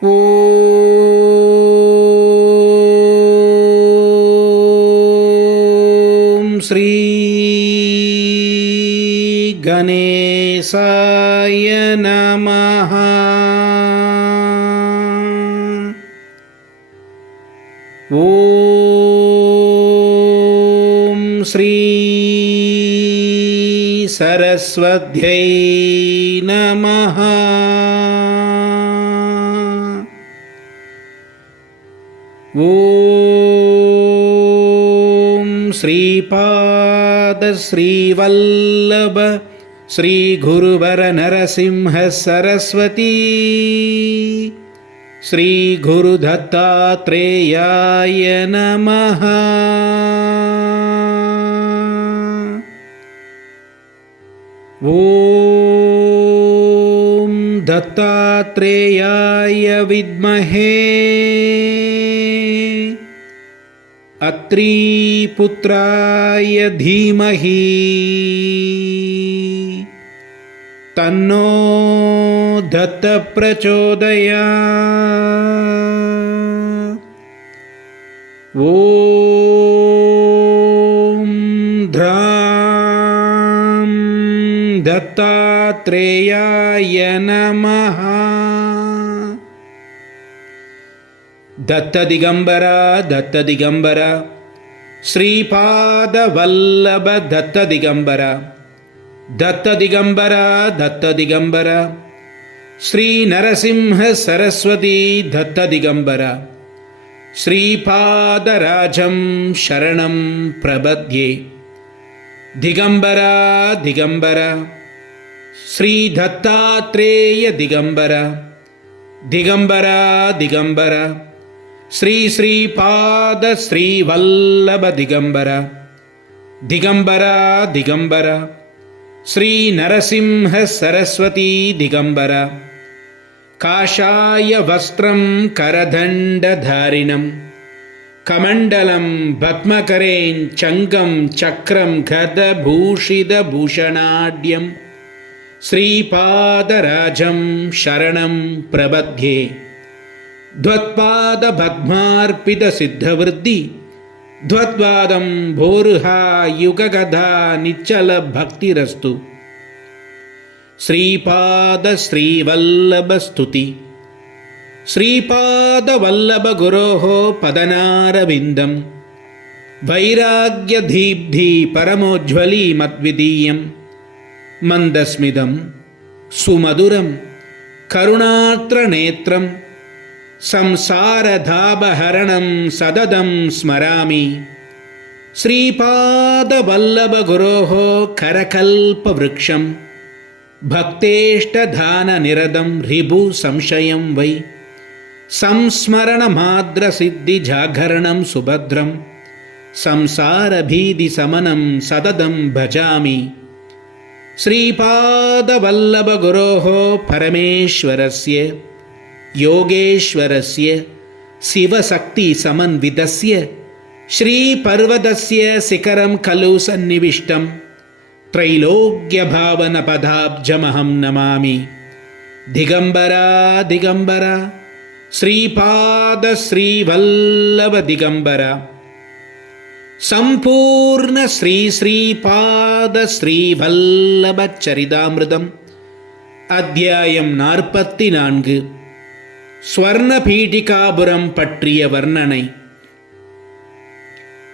ஓம் ஸ்ரீ கணேசாய நமஹ. ஓம் ஸ்ரீ சரஸ்வத்யை நமஹ. ஓம் ஸ்ரீபாத ஸ்ரீவல்லப ஸ்ரீ குருவர நரசிம்ஹ சரஸ்வதி ஸ்ரீ குரு தத்தாத்ரேயாய நமஹ. ஓம் தத்தாத்ரேயாய வித்மஹே அத்ரி புத்ராய தீமஹி தன்னோ தத்த பிரச்சோதயாத். ஓம் த்ராம் தத்தாத்ரேயாய நமஹ. தத்த திகம்பரா தத்த திகம்பரா ஸ்ரீபாத வல்லப தத்த திகம்பரா தத்த திகம்பரா தத்த திகம்பரா ஸ்ரீ நரசிம்ஹ சரஸ்வதி தத்த திகம்பரா ஸ்ரீபாதராஜம் சரணம் பிரபத்யே. திகம்பரா திகம்பரா ஸ்ரீ தத்தாத்ரேய திகம்பரா திகம்பரா திகம்பரா ஸ்ரீ ஸ்ரீபாத ஸ்ரீவல்லப திகம்பரா திகம்பரா திகம்பரா ஸ்ரீ நரசிம்ஹ சரஸ்வதி திகம்பரா. காஷாய வஸ்திரம் கரதண்டதாரிணம் கமண்டலம் பத்மகரேன் சங்கம் சக்கரம் கத பூஷித பூஷணாட்யம் ஸ்ரீபாதராஜம் சரணம் பிரபத்யே. த்வத்பாத பத்மார்ப்பித சித்தவிருத்தி த்வத்வாதம் போருஹா யுககதா நிச்சல பக்திரஸ்து. ஸ்ரீபாத ஸ்ரீவல்லப ஸ்துதி. ஸ்ரீபாத வல்லப குரோஹோ பதனாரவிந்தம் வைராக்ய தீப்தி பரமோஜ்வலி மத்விதீயம் மந்தஸ்மிதம் சுமதுரம் கருணாத்ர நேத்ரம் சம்சாரதாபஹரணம் சததம் ஸ்மராமி. ஸ்ரீபாத வல்லப குரோஹோ கரகல்ப விருக்ஷம் பக்தேஷ்டதான நிரதம் ரிபு சம்சயம் வை சம்ஸ்மரண மாத்ர சித்தி ஜாகரணம் சுபத்ரம் சம்சார பீதி சமனம் சததம் பஜாமி. ஸ்ரீபாத வல்லப குரோஹோ பரமேஸ்வரஸ்ய யோகேஸ்வரஸ்ய சிவசக்தி சமன்விதஸ்ய ஸ்ரீபர்வதஸ்ய சிகரம் கலு சந்நிவிஷ்டம் த்ரைலோக்ய பாவன பதாப்ஜமஹம் நமாமி. திகம்பரா திகம்பரா ஸ்ரீபாத ஸ்ரீவல்லப திகம்பரா சம்பூர்ண ஸ்ரீ ஸ்ரீபாத ஸ்ரீவல்லப சரிதாமிருதம். அத்தியாயம் 44. ஸ்வர்ண பீடிகாபுரம் பற்றிய வர்ணனை.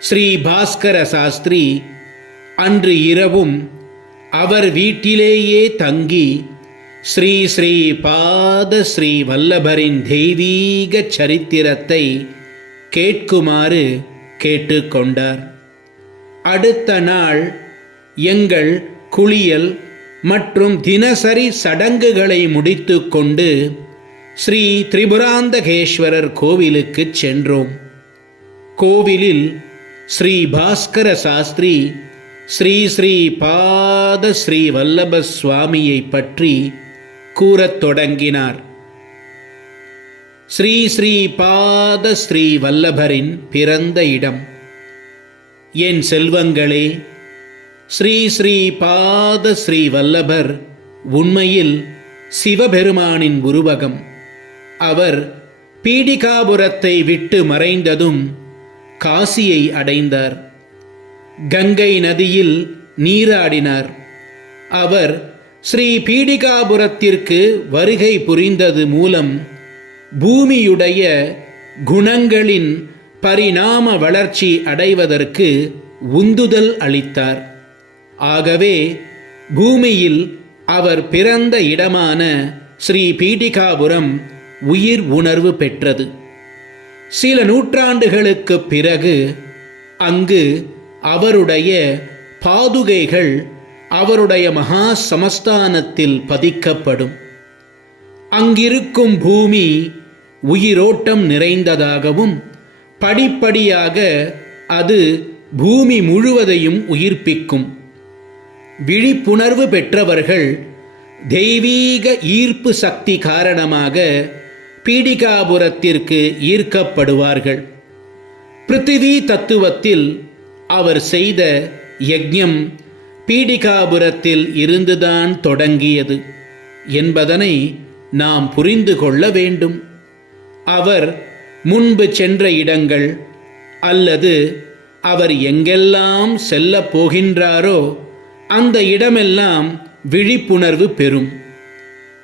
ஸ்ரீ பாஸ்கர சாஸ்திரி அன்று இரவும் அவர் வீட்டிலேயே தங்கி ஸ்ரீ ஸ்ரீபாத ஸ்ரீ வல்லபரின் தெய்வீக சரித்திரத்தை கேட்குமாறு கேட்டுக்கொண்டார். அடுத்த நாள் எங்கள் குளியல் மற்றும் தினசரி சடங்குகளை முடித்து கொண்டு ஸ்ரீ திரிபுராந்தகேஸ்வரர் கோவிலுக்கு சென்றோம். கோவிலில் ஸ்ரீ பாஸ்கர சாஸ்திரி ஸ்ரீ ஸ்ரீபாத ஸ்ரீ வல்லப சுவாமியை பற்றி கூறத் தொடங்கினார். ஸ்ரீ ஸ்ரீபாத ஸ்ரீ வல்லபரின் பிறந்த இடம். என் செல்வங்களே, ஸ்ரீ ஸ்ரீபாத ஸ்ரீ வல்லபர் உண்மையில் சிவபெருமானின் உருவகம். அவர் பீடிகாபுரத்தை விட்டு மறைந்ததும் காசியை அடைந்தார். கங்கை நதியில் நீராடினார். அவர் ஸ்ரீ பீடிகாபுரத்திற்கு வருகை புரிந்தது மூலம் பூமியுடைய குணங்களின் பரிணாம வளர்ச்சி அடைவதற்கு உந்துதல் அளித்தார். ஆகவே பூமியில் அவர் பிறந்த இடமான ஸ்ரீ பீடிகாபுரம் உயிர் உணர்வு பெற்றது. சில நூற்றாண்டுகளுக்குப் பிறகு அங்கு அவருடைய பாதுகைகள் அவருடைய மகா சமஸ்தானத்தில் பதிக்கப்படும். அங்கிருக்கும் பூமி உயிரோட்டம் நிறைந்ததாகவும் படிப்படியாக அது பூமி முழுவதையும் உயிர்ப்பிக்கும். விழிப்புணர்வு பெற்றவர்கள் தெய்வீக ஈர்ப்பு சக்தி காரணமாக பீடிகாபுரத்திற்கு ஈர்க்கப்படுவார்கள். பிருத்திவி தத்துவத்தில் அவர் செய்த யஜ்ஞம் பீடிகாபுரத்தில் இருந்துதான் தொடங்கியது என்பதனை நாம் புரிந்து கொள்ள வேண்டும். அவர் முன்பு சென்ற இடங்கள் அல்லது அவர் எங்கெல்லாம் செல்லப் போகின்றாரோ அந்த இடமெல்லாம் விழிப்புணர்வு பெறும்.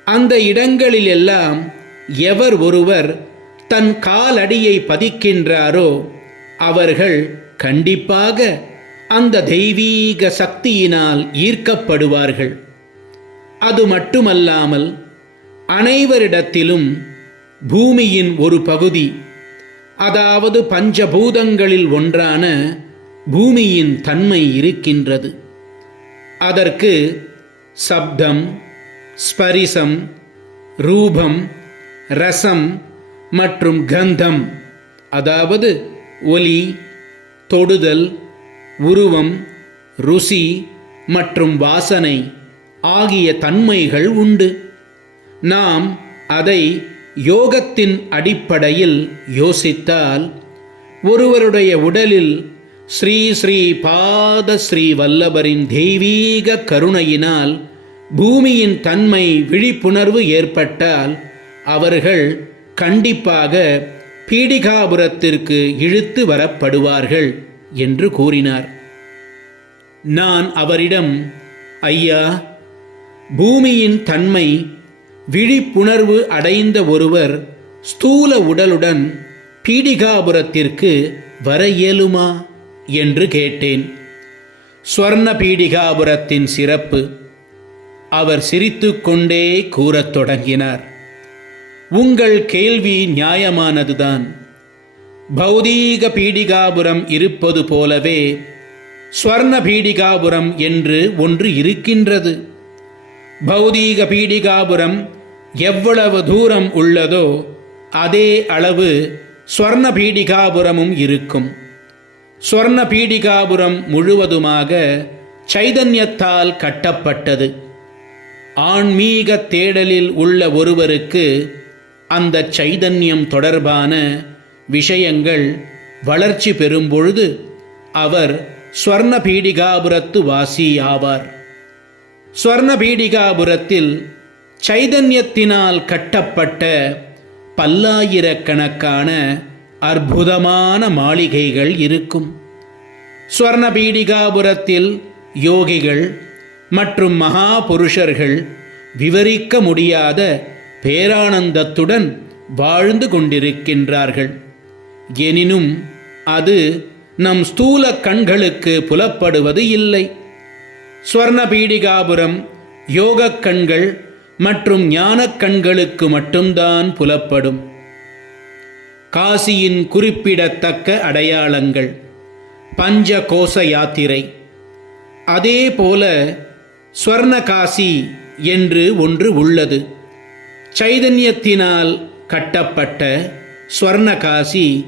அந்த இடங்களிலெல்லாம் எவர் ஒருவர் தன் காலடியை பதிக்கின்றாரோ அவர்கள் கண்டிப்பாக அந்த தெய்வீக சக்தியினால் ஈர்க்கப்படுவார்கள். அது மட்டுமல்லாமல் அனைவரிடத்திலும் பூமியின் ஒரு பகுதி, அதாவது பஞ்சபூதங்களில் ஒன்றான பூமியின் தன்மை இருக்கின்றது. அதற்கு சப்தம், ஸ்பரிசம், ரூபம், ரசம் மற்றும் கந்தம், அதாவது ஒலி, தொடுதல், உருவம், ருசி மற்றும் வாசனை ஆகிய தன்மைகள் உண்டு. நாம் அதை யோகத்தின் அடிப்படையில் யோசித்தால் ஒருவருடைய உடலில் ஸ்ரீ ஸ்ரீ பாத ஸ்ரீ வல்லபரின் தெய்வீக கருணையினால் பூமியின் தன்மை விழிப்புணர்வு ஏற்பட்டால் அவர்கள் கண்டிப்பாக பீடிகாபுரத்திற்கு இழுத்து வரப்படுவார்கள் என்று கூறினார். நான் அவரிடம், ஐயா, பூமியின் தன்மை விழிப்புணர்வு அடைந்த ஒருவர் ஸ்தூல உடலுடன் பீடிகாபுரத்திற்கு வர இயலுமா என்று கேட்டேன். ஸ்வர்ண பீடிகாபுரத்தின் சிறப்பு. அவர் சிரித்துக்கொண்டே கூறத் தொடங்கினார். உங்கள் கேள்வி நியாயமானதுதான். பௌதீக பீடிகாபுரம் இருப்பது போலவே ஸ்வர்ண பீடிகாபுரம் என்று ஒன்று இருக்கின்றது. பௌதீக பீடிகாபுரம் எவ்வளவு தூரம் உள்ளதோ அதே அளவு ஸ்வர்ண பீடிகாபுரமும் இருக்கும். ஸ்வர்ண பீடிகாபுரம் முழுவதுமாக சைதன்யத்தால் கட்டப்பட்டது. ஆன்மீக தேடலில் உள்ள ஒருவருக்கு அந்த சைதன்யம் தொடர்பான விஷயங்கள் வளர்ச்சி பெறும்பொழுது அவர் ஸ்வர்ண பீடிகாபுரத்து வாசி ஆவார். ஸ்வர்ண பீடிகாபுரத்தில் சைதன்யத்தினால் கட்டப்பட்ட பல்லாயிரக்கணக்கான அற்புதமான மாளிகைகள் இருக்கும். ஸ்வர்ண பீடிகாபுரத்தில் யோகிகள் மற்றும் மகா புருஷர்கள் விவரிக்க முடியாத பேரானந்தத்துடன் வாழ்ந்து கொண்டிருக்கின்றார்கள். எனினும் அது நம் ஸ்தூல கண்களுக்கு புலப்படுவது இல்லை. ஸ்வர்ண பீடிகாபுரம் யோகக் கண்கள் மற்றும் ஞானக் கண்களுக்கு மட்டும்தான் புலப்படும். காசியின் குறிப்பிடத்தக்க அடையாளங்கள். பஞ்ச கோச யாத்திரை. அதே போல ஸ்வர்ண காசி என்று ஒன்று உள்ளது. சைதன்யத்தினால் கட்டப்பட்ட ஸ்வர்ண காசி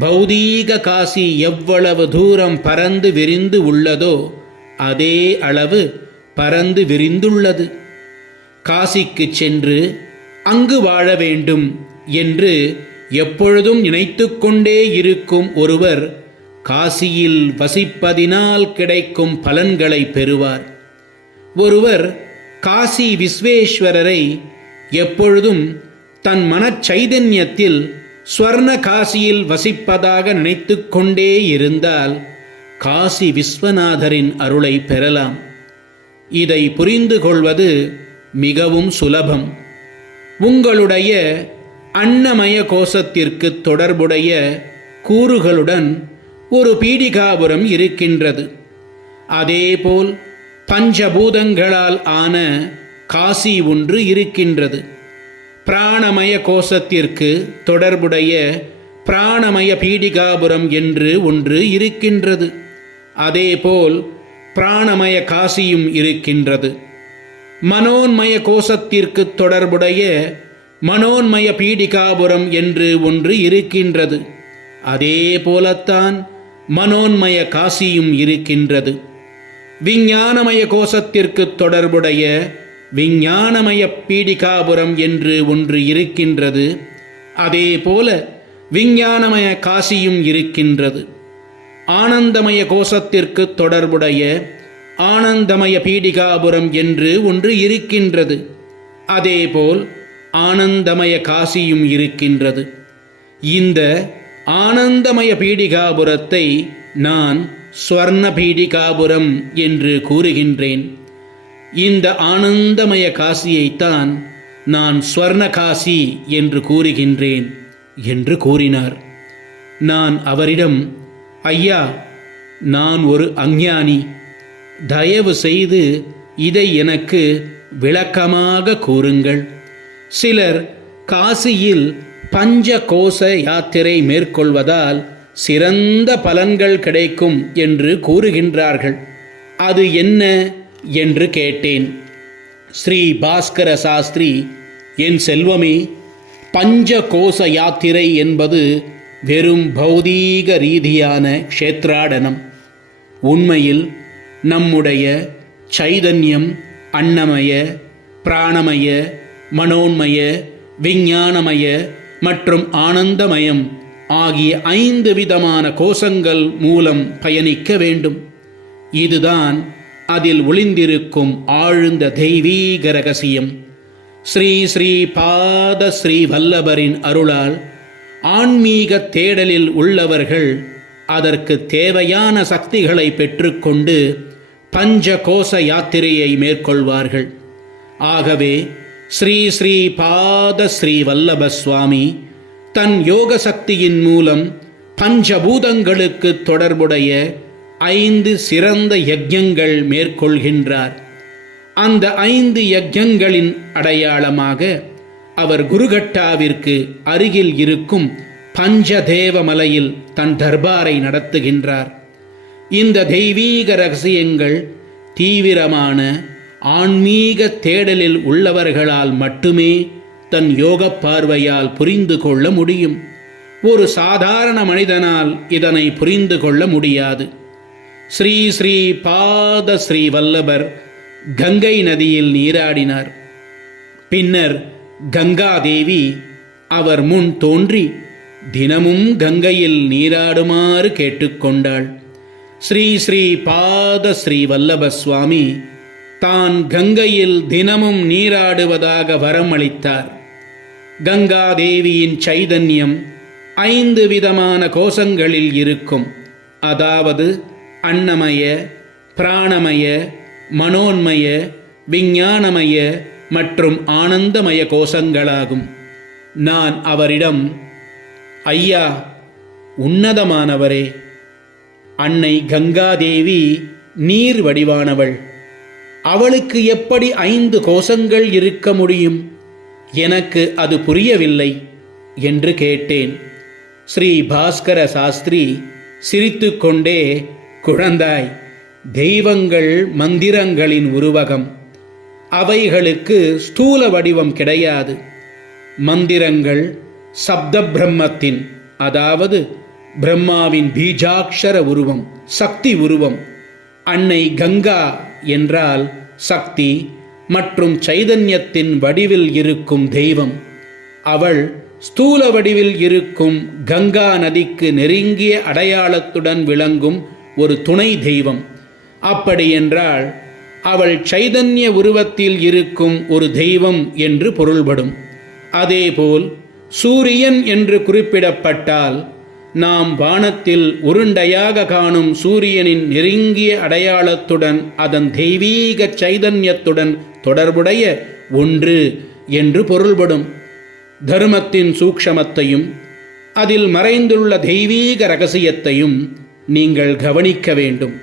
பௌதீக காசி எவ்வளவு தூரம் பரந்து விரிந்து உள்ளதோ அதே அளவு பரந்து விரிந்துள்ளது. காசிக்கு சென்று அங்கு வாழ வேண்டும் என்று எப்பொழுதும் நினைத்து கொண்டே இருக்கும் ஒருவர் காசியில் வசிப்பதினால் கிடைக்கும் பலன்களை பெறுவார். ஒருவர் காசி விஸ்வேஸ்வரரை எப்பொழுதும் தன் மனச்சைதன்யத்தில் ஸ்வர்ண காசியில் வசிப்பதாக நினைத்து கொண்டே இருந்தால் காசி விஸ்வநாதரின் அருளை பெறலாம். இதை புரிந்து கொள்வது மிகவும் சுலபம். உங்களுடைய அன்னமய கோஷத்திற்கு தொடர்புடைய கூறுகளுடன் ஒரு பீடிகாபுரம் இருக்கின்றது. அதேபோல் பஞ்சபூதங்களால் ஆன காசி ஒன்று இருக்கின்றது. பிராணமய கோஷத்திற்கு தொடர்புடைய பிராணமய பீடிகாபுரம் என்று ஒன்று இருக்கின்றது. அதேபோல் பிராணமய காசியும் இருக்கின்றது. மனோன்மய கோஷத்திற்கு தொடர்புடைய மனோன்மய பீடிகாபுரம் என்று ஒன்று இருக்கின்றது. அதே போலத்தான் மனோன்மய காசியும் இருக்கின்றது. விஞ்ஞானமய கோஷத்திற்கு தொடர்புடைய விஞ்ஞானமய பீடிகாபுரம் என்று ஒன்று இருக்கின்றது. அதே போல விஞ்ஞானமய காசியும் இருக்கின்றது. ஆனந்தமய கோஷத்திற்கு தொடர்புடைய ஆனந்தமய பீடிகாபுரம் என்று ஒன்று இருக்கின்றது. அதேபோல் ஆனந்தமய காசியும் இருக்கின்றது. இந்த ஆனந்தமய பீடிகாபுரத்தை நான் ஸ்வர்ண பீடிகாபுரம் என்று கூறுகின்றேன். இந்த ஆனந்தமய காசியைத்தான் நான் ஸ்வர்ண காசி என்று கூறுகின்றேன் என்று கூறினார். நான் அவரிடம், ஐயா, நான் ஒரு அஞ்ஞானி, தயவு செய்து இதை எனக்கு விளக்கமாக கூறுங்கள். சிலர் காசியில் பஞ்ச கோஷ யாத்திரை மேற்கொள்வதால் சிறந்த பலன்கள் கிடைக்கும் என்று கூறுகின்றார்கள். அது என்ன என்று கேட்டேன். ஸ்ரீ பாஸ்கர சாஸ்திரி, என் செல்வமே, பஞ்ச கோஷ யாத்திரை என்பது வெறும் பௌதீக ரீதியான க்ஷேத்ராடனம். உண்மையில் நம்முடைய சைதன்யம் அன்னமய, பிராணமய, மனோன்மய, விஞ்ஞானமய மற்றும் ஆனந்தமயம் ஆகிய 5 விதமான கோஷங்கள் மூலம் பயணிக்க வேண்டும். இதுதான் அதில் ஒளிந்திருக்கும் ஆழ்ந்த தெய்வீக ரகசியம். ஸ்ரீ ஸ்ரீ பாத ஸ்ரீ வல்லபரின் அருளால் ஆன்மீக தேடலில் உள்ளவர்கள் அதற்கு தேவையான சக்திகளை பெற்றுக்கொண்டு பஞ்ச கோஷ யாத்திரையை மேற்கொள்வார்கள். ஆகவே ஸ்ரீ ஸ்ரீ பாத ஸ்ரீ வல்லப சுவாமி தன் யோக சக்தியின் மூலம் பஞ்சபூதங்களுக்கு தொடர்புடைய 5 சிறந்த யஜ்ஞங்கள் மேற்கொள்கின்றார். அந்த 5 யஜ்ஞங்களின் அடையாளமாக அவர் குருகட்டாவிற்கு அருகில் இருக்கும் பஞ்சதேவ மலையில் தன் தர்பாரை நடத்துகின்றார். இந்த தெய்வீக ரகசியங்கள் தீவிரமான ஆன்மீக தேடலில் உள்ளவர்களால் மட்டுமே தன் யோக பார்வையால் புரிந்து கொள்ள முடியும். ஒரு சாதாரண மனிதனால் இதனை புரிந்து கொள்ள முடியாது. ஸ்ரீ ஸ்ரீ பாத ஸ்ரீ வல்லபர் கங்கை நதியில் நீராடினார். பின்னர் கங்காதேவி அவர் முன் தோன்றி தினமும் கங்கையில் நீராடுமாறு கேட்டுக்கொண்டாள். ஸ்ரீ ஸ்ரீ பாத ஸ்ரீ வல்லப சுவாமி தான் கங்கையில் தினமும் நீராடுவதாக வரம் அளித்தார். கங்காதேவியின் சைதன்யம் 5 விதமான கோஷங்களில் இருக்கும். அதாவது அன்னமய, பிராணமய, மனோன்மய, விஞ்ஞானமய மற்றும் ஆனந்தமய கோஷங்களாகும். நான் அவரிடம், ஐயா, உன்னதமானவரே, அன்னை கங்காதேவி நீர் வடிவானவள். அவளுக்கு எப்படி 5 கோஷங்கள் இருக்க முடியும்? எனக்கு அது புரியவில்லை என்று கேட்டேன். ஸ்ரீ பாஸ்கர சாஸ்திரி சிரித்துக்கொண்டே, குழந்தாய், தெய்வங்கள் மந்திரங்களின் உருவகம். அவைகளுக்கு ஸ்தூல வடிவம் கிடையாது. மந்திரங்கள் சப்த பிரம்மத்தின், அதாவது பிரம்மாவின் பீஜாட்சர உருவம், சக்தி உருவம். அன்னை கங்கா என்றால் சக்தி மற்றும் சைதன்யத்தின் வடிவில் இருக்கும் தெய்வம். அவள் ஸ்தூல வடிவில் இருக்கும் கங்கா நதிக்கு நெருங்கிய அடையாளத்துடன் விளங்கும் ஒரு துணை தெய்வம். அப்படியென்றால் அவள் சைதன்ய உருவத்தில் இருக்கும் ஒரு தெய்வம் என்று பொருள்படும். அதேபோல் சூரியன் என்று குறிப்பிடப்பட்டால் நாம் வானத்தில் உருண்டையாக காணும் சூரியனின் நெருங்கிய அடையாளத்துடன் அதன் தெய்வீக சைதன்யத்துடன் தொடர்புடைய ஒன்று என்று பொருள்படும். தர்மத்தின் சூக்ஷமத்தையும் அதில் மறைந்துள்ள தெய்வீக இரகசியத்தையும் நீங்கள் கவனிக்க வேண்டும்.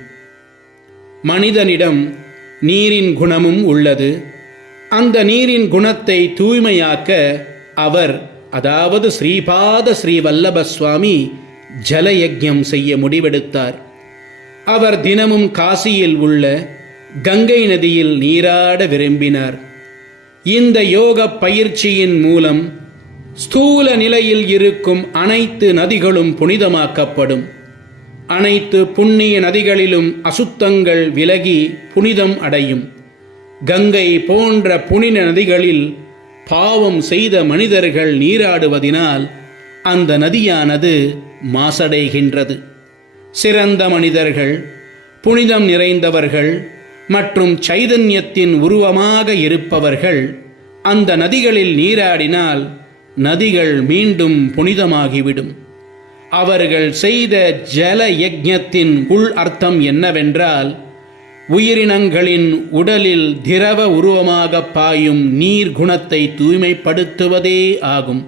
மனிதனிடம் நீரின் குணமும் உள்ளது. அந்த நீரின் குணத்தை தூய்மையாக்க அவர், அதாவது ஸ்ரீபாத ஸ்ரீவல்லப சுவாமி ஜலயஜ்ஞம் செய்ய முடிவெடுத்தார். அவர் தினமும் காசியில் உள்ள கங்கை நதியில் நீராட விரும்பினார். இந்த யோக பயிற்சியின் மூலம் ஸ்தூல நிலையில் இருக்கும் அனைத்து நதிகளும் புனிதமாக்கப்படும். அனைத்து புண்ணிய நதிகளிலும் அசுத்தங்கள் விலகி புனிதம் அடையும். கங்கை போன்ற புனித நதிகளில் பாவம் செய்த மனிதர்கள் நீராடுவதினால் அந்த நதியானது மாசடைகின்றது. சிறந்த மனிதர்கள், புனிதம் நிறைந்தவர்கள் மற்றும் சைதன்யத்தின் உருவமாக இருப்பவர்கள் அந்த நதிகளில் நீராடினால் நதிகள் மீண்டும் புனிதமாகிவிடும். அவர்கள் செய்த ஜல யஜ்ஞத்தின் உள் அர்த்தம் என்னவென்றால், உயிரினங்களின் உடலில் திரவ உருவமாக பாயும் நீர் குணத்தை தூய்மைப்படுத்துவதே ஆகும்.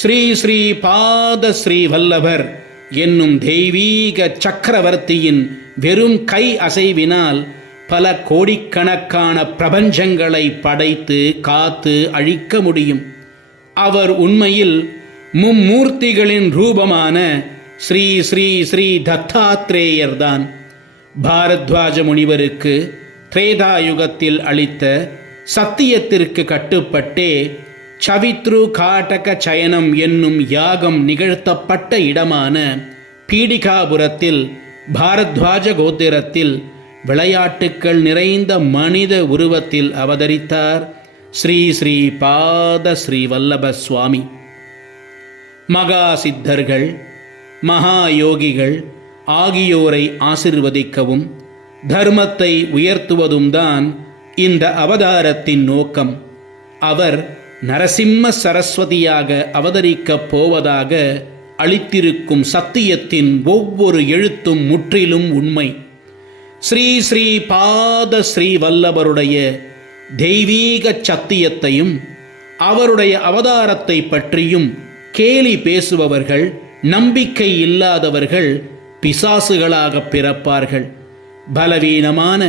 ஸ்ரீ ஸ்ரீ பாத ஸ்ரீ வல்லபர் என்னும் தெய்வீக சக்கரவர்த்தியின் வெறும் கை அசைவினால் பல கோடிக்கணக்கான பிரபஞ்சங்களை படைத்து காத்து அழிக்க முடியும். அவர் உண்மையில் மும்மூர்த்திகளின் ரூபமான ஸ்ரீ ஸ்ரீ ஸ்ரீ தத்தாத்ரேயர்தான். பாரத்வாஜ முனிவருக்கு திரேதாயுகத்தில் அளித்த சத்தியத்திற்கு கட்டுப்பட்டே சவித்ரு காட்டக சயனம் என்னும் யாகம் நிகழ்த்தப்பட்ட இடமான பீடிகாபுரத்தில் பாரத்வாஜ கோத்திரத்தில் விளையாட்டுக்கள் நிறைந்த மனித உருவத்தில் அவதரித்தார் ஸ்ரீ ஸ்ரீ பாத ஸ்ரீ வல்லப சுவாமி. மகா சித்தர்கள், மகா யோகிகள் ஆகியோரை ஆசிர்வதிக்கவும் தர்மத்தை உயர்த்துவதும் தான் இந்த அவதாரத்தின் நோக்கம். அவர் நரசிம்ம சரஸ்வதியாக அவதரிக்கப் போவதாக அளித்திருக்கும் சத்தியத்தின் ஒவ்வொரு எழுத்தும் முற்றிலும் உண்மை. ஸ்ரீ ஸ்ரீ பாத ஸ்ரீ வல்லபருடைய தெய்வீக சத்தியத்தையும் அவருடைய அவதாரத்தை பற்றியும் கேலி பேசுபவர்கள், நம்பிக்கை இல்லாதவர்கள் பிசாசுகளாக பிறப்பார்கள். பலவீனமான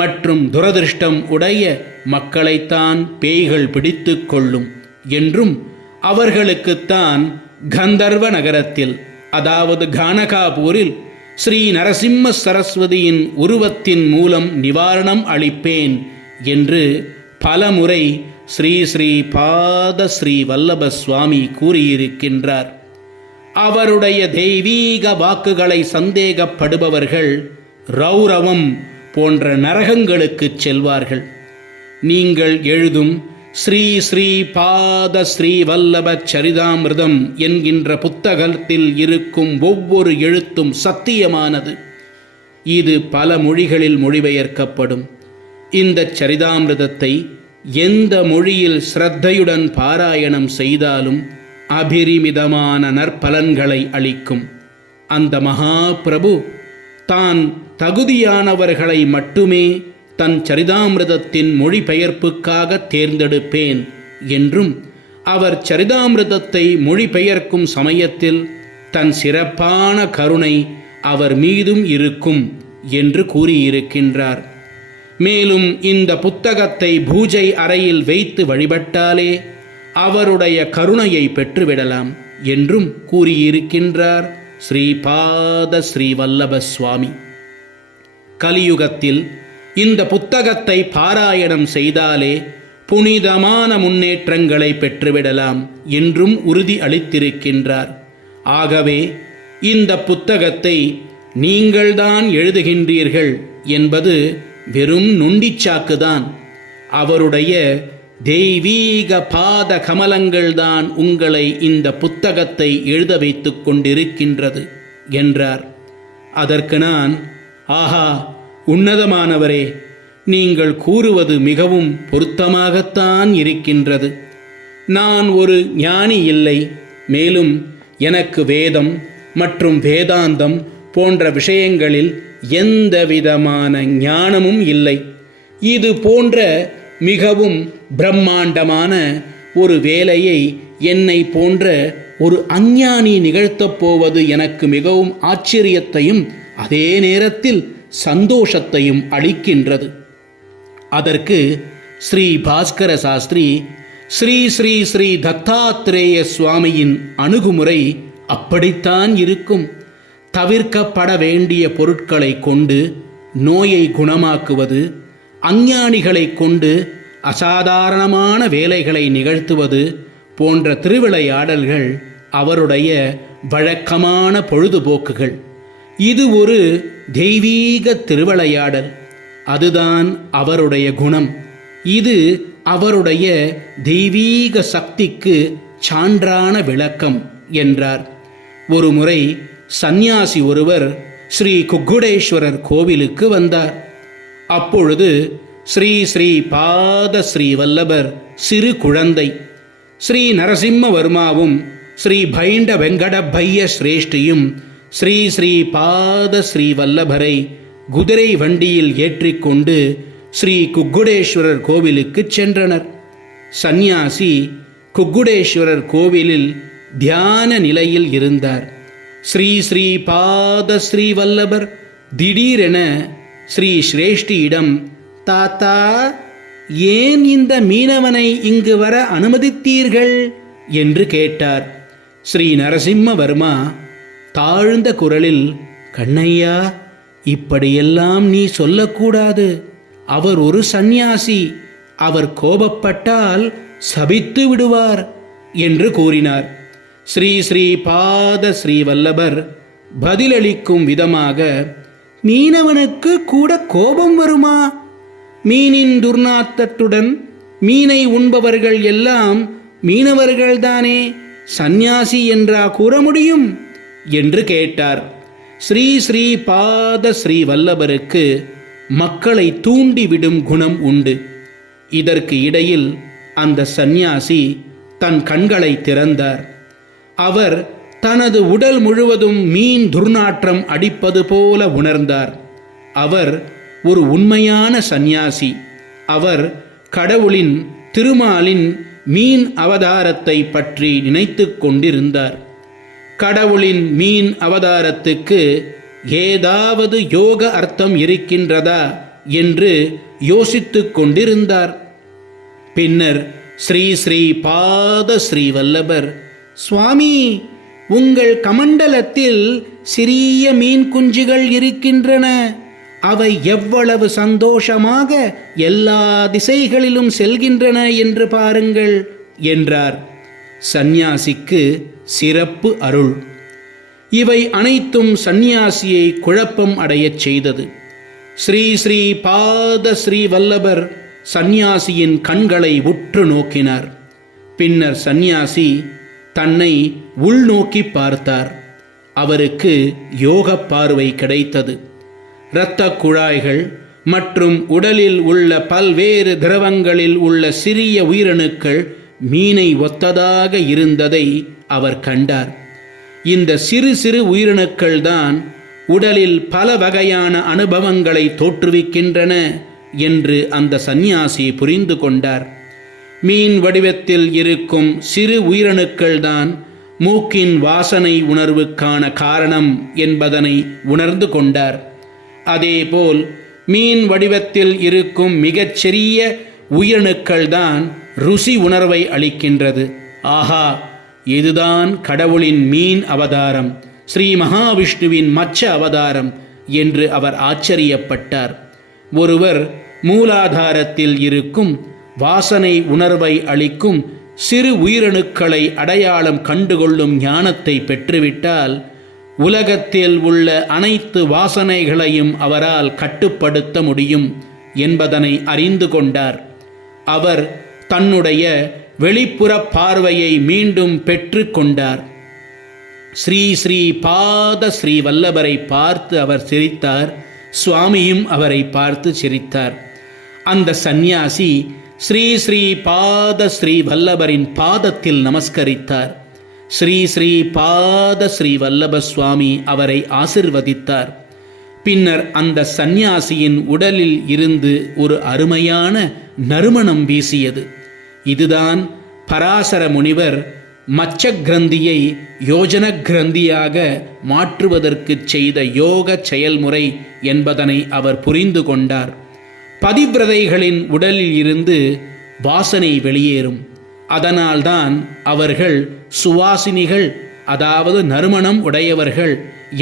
மற்றும் துரதிருஷ்டம் உடைய மக்களைத்தான் பேய்கள் பிடித்து கொள்ளும் என்றும், அவர்களுக்குத்தான் கந்தர்வ நகரத்தில், அதாவது கானகாபூரில் ஸ்ரீ நரசிம்ம சரஸ்வதியின் உருவத்தின் மூலம் நிவாரணம் அளிப்பேன் என்று பலமுறை ஸ்ரீ ஸ்ரீ பாத ஸ்ரீ வல்லப சுவாமி கூறியிருக்கின்றார். அவருடைய தெய்வீக வாக்குகளை சந்தேகப்படுபவர்கள் ரௌரவம் போன்ற நரகங்களுக்கு செல்வார்கள். நீங்கள் எழுதும் ஸ்ரீ ஸ்ரீ பாத ஸ்ரீ வல்லப சரிதாமிர்தம் என்கின்ற புத்தகத்தில் இருக்கும் ஒவ்வொரு எழுத்தும் சத்தியமானது. இது பல மொழிகளில் மொழிபெயர்க்கப்படும். இந்த சரிதாமிர்தத்தை எந்த மொழியில் ஸ்ரத்தையுடன் பாராயணம் செய்தாலும் அபிரிமிதமான நற்பலன்களை அளிக்கும். அந்த மகாபிரபு தான் தகுதியானவர்களை மட்டுமே தன் சரிதாமிர்தத்தின் மொழிபெயர்ப்புக்காக தேர்ந்தெடுப்பேன் என்றும், அவர் சரிதாமிர்தத்தை மொழிபெயர்க்கும் சமயத்தில் தன் சிறப்பான கருணை அவர் மீதும் இருக்கும் என்று கூறியிருக்கின்றார். மேலும் இந்த புத்தகத்தை பூஜை அறையில் வைத்து வழிபட்டாலே அவருடைய கருணையை பெற்றுவிடலாம் என்றும் கூறியிருக்கின்றார் ஸ்ரீபாத ஸ்ரீவல்லப சுவாமி. கலியுகத்தில் இந்த புத்தகத்தை பாராயணம் செய்தாலே புனிதமான முன்னேற்றங்களை பெற்றுவிடலாம் என்றும் உறுதி அளித்திருக்கின்றார். ஆகவே இந்த புத்தகத்தை நீங்கள்தான் எழுதுகின்றீர்கள் என்பது வெறும் நொண்டிச்சாக்குதான். அவருடைய தெய்வீக பாத கமலங்கள்தான் உங்களை இந்த புத்தகத்தை எழுத வைத்து கொண்டிருக்கின்றது என்றார். அதற்கு நான், ஆஹா உன்னதமானவரே, நீங்கள் கூறுவது மிகவும் பொருத்தமாகத்தான் இருக்கின்றது. நான் ஒரு ஞானி இல்லை. மேலும் எனக்கு வேதம் மற்றும் வேதாந்தம் போன்ற விஷயங்களில் எந்த விதமான ஞானமும் இல்லை. இது போன்ற மிகவும் பிரம்மாண்டமான ஒரு வேலையை என்னை போன்ற ஒரு அஞ்ஞானி நிகழ்த்தப் போவது எனக்கு மிகவும் ஆச்சரியத்தையும் அதே நேரத்தில் சந்தோஷத்தையும் அளிக்கின்றது. அதற்கு ஸ்ரீ பாஸ்கர சாஸ்திரி ஸ்ரீ ஸ்ரீ ஸ்ரீ தத்தாத்ரேய சுவாமியின் அணுகுமுறை அப்படித்தான் இருக்கும். தவிர்க்கப்பட வேண்டிய பொருட்களை கொண்டு நோயை குணமாக்குவது, அஞ்ஞானிகளை கொண்டு அசாதாரணமான வேலைகளை நிகழ்த்துவது போன்ற திருவிளையாடல்கள் அவருடைய வழக்கமான பொழுதுபோக்குகள். இது ஒரு தெய்வீக திருவிளையாடல். அதுதான் அவருடைய குணம். இது அவருடைய தெய்வீக சக்திக்கு சான்றான விளக்கம் என்றார். ஒருமுறை சந்நியாசி ஒருவர் ஸ்ரீ குக்குடேஸ்வரர் கோவிலுக்கு வந்தார். அப்பொழுது ஸ்ரீ ஸ்ரீ பாத ஸ்ரீ வல்லபர் சிறு குழந்தை. ஸ்ரீ நரசிம்மவர்மாவும் ஸ்ரீ பைண்ட வெங்கட பைய சிரேஷ்டியும் ஸ்ரீ ஸ்ரீ பாத ஸ்ரீ வல்லபரை குதிரை வண்டியில் ஏற்றிக்கொண்டு ஸ்ரீ குக்குடேஸ்வரர் கோவிலுக்கு சென்றனர். சந்நியாசி குக்குடேஸ்வரர் கோவிலில் தியான நிலையில் இருந்தார். ஸ்ரீ ஸ்ரீ பாத ஸ்ரீ வல்லபர் திடீரென ஸ்ரீ சிரேஷ்டியிடம், தாத்தா, ஏன் இந்த மீனவனை இங்கு வர அனுமதித்தீர்கள் என்று கேட்டார். ஸ்ரீ நரசிம்மவர்மா தாழ்ந்த குரலில், கண்ணையா, இப்படியெல்லாம் நீ சொல்லக்கூடாது. அவர் ஒரு சந்நியாசி. அவர் கோபப்பட்டால் சபித்து விடுவார் என்று கூறினார். ஸ்ரீ ஸ்ரீ பாத ஸ்ரீ வல்லபர் பதிலளிக்கும் விதமாக, மீனவனுக்கு கூட கோபம் வருமா? மீனின் துர்நாற்றத்துடன் மீனை உண்பவர்கள் எல்லாம் மீனவர்கள்தானே, சந்நியாசி என்றா கூற முடியும் என்று கேட்டார். ஸ்ரீ ஸ்ரீ பாத ஸ்ரீ வல்லபருக்கு மக்களை தூண்டிவிடும் குணம் உண்டு. இதற்கு இடையில் அந்த சந்நியாசி தன் கண்களை திறந்தார். அவர் தனது உடல் முழுவதும் மீன் துர்நாற்றம் அடிப்பது போல உணர்ந்தார். அவர் ஒரு உண்மையான சந்நியாசி. அவர் கடவுளின், திருமாலின் மீன் அவதாரத்தை பற்றி நினைத்து கொண்டிருந்தார். கடவுளின் மீன் அவதாரத்துக்கு ஏதாவது யோக அர்த்தம் இருக்கின்றதா என்று யோசித்து கொண்டிருந்தார். பின்னர் ஸ்ரீ ஸ்ரீ பாத ஸ்ரீ வல்லபர், சுவாமி, உங்கள் கமண்டலத்தில் சிறிய மீன் குஞ்சுகள் இருக்கின்றன. அவை எவ்வளவு சந்தோஷமாக எல்லா திசைகளிலும் செல்கின்றன என்று பாருங்கள் என்றார். சந்நியாசிக்கு சிறப்பு அருள். இவை அனைத்தும் சந்நியாசியை குழப்பம் அடையச் செய்தது. ஸ்ரீ ஸ்ரீ பாத ஸ்ரீ வல்லபர் சந்நியாசியின் கண்களை உற்று நோக்கினார். பின்னர் சந்நியாசி தன்னை உள்நோக்கி பார்த்தார். அவருக்கு யோக பார்வை கிடைத்தது. இரத்த குழாய்கள் மற்றும் உடலில் உள்ள பல்வேறு திரவங்களில் உள்ள சிறிய உயிரணுக்கள் மீனை ஒத்ததாக இருந்ததை அவர் கண்டார். இந்த சிறு சிறு உயிரணுக்கள் தான் உடலில் பல வகையான அனுபவங்களை தோற்றுவிக்கின்றன என்று அந்த சந்நியாசி புரிந்து கொண்டார். மீன் வடிவத்தில் இருக்கும் சிறு உயிரணுக்கள் தான் மூக்கின் வாசனை உணர்வுக்கான காரணம் என்பதனை உணர்ந்து கொண்டார். அதேபோல் மீன் வடிவத்தில் இருக்கும் மிகச்சிறிய உயிரணுக்கள் தான் ருசி உணர்வை அளிக்கின்றது. ஆஹா, இதுதான் கடவுளின் மீன் அவதாரம், ஸ்ரீ மகாவிஷ்ணுவின் மச்ச அவதாரம் என்று அவர் ஆச்சரியப்பட்டார். ஒருவர் மூலாதாரத்தில் இருக்கும் வாசனை உணர்வை அளிக்கும் சிறு உயிரணுக்களை அடையாளம் கண்டுகொள்ளும் ஞானத்தை பெற்றுவிட்டால் உலகத்தில் உள்ள அனைத்து வாசனைகளையும் அவரால் கட்டுப்படுத்த முடியும் என்பதனை அறிந்து கொண்டார். அவர் தன்னுடைய வெளிப்புற பார்வையை மீண்டும் பெற்று கொண்டார். ஸ்ரீ ஸ்ரீ பாத ஸ்ரீ வல்லபரை பார்த்து அவர் சிரித்தார். சுவாமியும் அவரை பார்த்து சிரித்தார். அந்த சந்நியாசி ஸ்ரீ ஸ்ரீ பாத ஸ்ரீ வல்லபரின் பாதத்தில் நமஸ்கரித்தார். ஸ்ரீ ஸ்ரீ பாத ஸ்ரீ வல்லப சுவாமி அவரை ஆசிர்வதித்தார். பின்னர் அந்த சந்நியாசியின் உடலில் இருந்து ஒரு அருமையான நறுமணம் வீசியது. இதுதான் பராசர முனிவர் மச்ச கிரந்தியை யோஜன கிரந்தியாக மாற்றுவதற்கு செய்த யோக செயல்முறை என்பதனை அவர் புரிந்து கொண்டார். பதிவிரதைகளின் உடலில் இருந்து வாசனை வெளியேறும். அதனால்தான் அவர்கள் சுவாசினிகள், அதாவது நறுமணம் உடையவர்கள்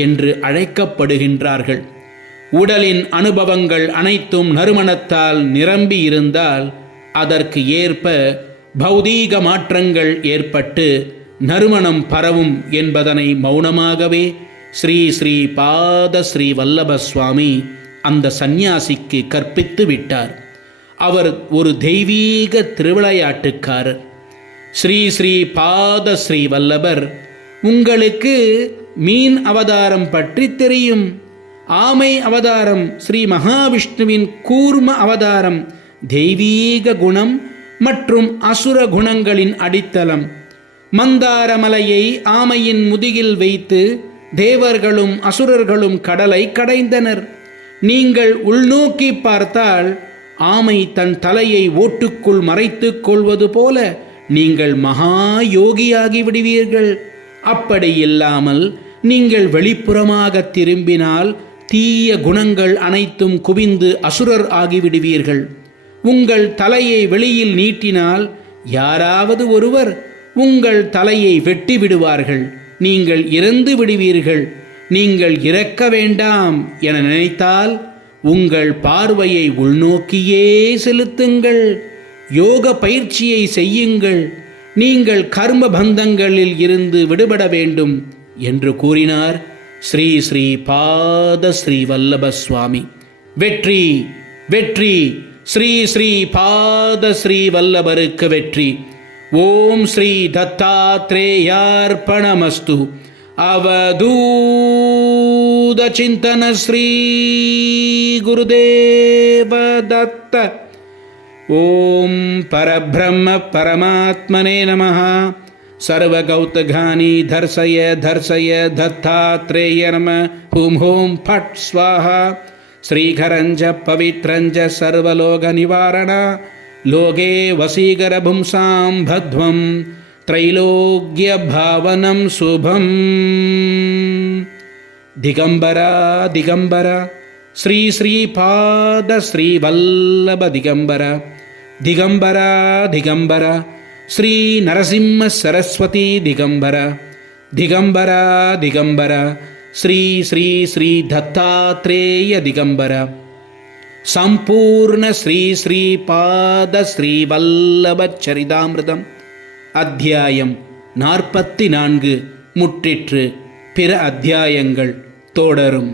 என்று அழைக்கப்படுகின்றார்கள். உடலின் அனுபவங்கள் அனைத்தும் நறுமணத்தால் நிரம்பி இருந்தால் அதற்கு ஏற்ப பௌதீக மாற்றங்கள் ஏற்பட்டு நறுமணம் பரவும் என்பதனை மௌனமாகவே ஸ்ரீ ஸ்ரீ பாத ஸ்ரீ வல்லப சுவாமி அந்த சந்நியாசிக்கு கற்பித்து விட்டார். அவர் ஒரு தெய்வீக திருவிளையாட்டுக்காரர். ஸ்ரீ ஸ்ரீ பாத ஸ்ரீ வல்லபர், உங்களுக்கு மீன் அவதாரம் பற்றி தெரியும். ஆமை அவதாரம் ஸ்ரீ மகாவிஷ்ணுவின் கூர்ம அவதாரம் தெய்வீக குணம் மற்றும் அசுர குணங்களின் அடித்தளம். மந்தாரமலையை ஆமையின் முதுகில் வைத்து தேவர்களும் அசுரர்களும் கடலை கடைந்தனர். நீங்கள் உள்நோக்கி பார்த்தால் ஆமை தன் தலையை ஓட்டுக்குள் மறைத்துக் கொள்வது போல நீங்கள் மகா யோகியாகி விடுவீர்கள். அப்படி இல்லாமல் நீங்கள் வெளிப்புறமாக திரும்பினால் தீய குணங்கள் அனைத்தும் குவிந்து அசுரர் ஆகிவிடுவீர்கள். உங்கள் தலையை வெளியில் நீட்டினால் யாராவது ஒருவர் உங்கள் தலையை வெட்டி விடுவார்கள். நீங்கள் இறந்து விடுவீர்கள். நீங்கள் இறக்க வேண்டாம் என நினைத்தால் உங்கள் பார்வையை உள்நோக்கியே செலுத்துங்கள். யோக பயிற்சியை செய்யுங்கள். நீங்கள் கர்ம பந்தங்களில் இருந்து விடுபட வேண்டும் என்று கூறினார் ஸ்ரீ ஸ்ரீ பாத ஸ்ரீ வல்லப சுவாமி. வெற்றி வெற்றி! ஸ்ரீ ஸ்ரீ பாத ஸ்ரீ வல்லபருக்கு வெற்றி! ஓம் ஸ்ரீ தத்தாத்ரேயார்ப்பணமஸ்து. அவதூத சிந்தன ஸ்ரீ குருதேவ தத்த. ஓம் பரபிரம்ம பரமாத்மனே நமः. सर्वगौतघानी धर्षय धर्षय दत्तात्रेय नमः. हुं हुं फट् स्वाहा. श्रीकरञ्ज पवित्रञ्ज सर्वलोकनिवारण. लोके वशीकरपुंसां भध्वं त्रैलोक्यभावनं शुभम्. दिगंबरा दिगंबरा श्री श्रीपाद श्रीवल्लभ दिगंबरा. दिगंबरा दिगंबरा श्री नरसिंह सरस्वती दिगंबरा. दिगंबरा दिगंबरा श्री श्री श्री दत्तात्रेय दिगंबरा. संपूर्ण श्री श्रीपाद श्रीवल्लभ चरितामृतम அத்தியாயம் 44 முற்றிற்று. பிற அத்தியாயங்கள் தொடரும்.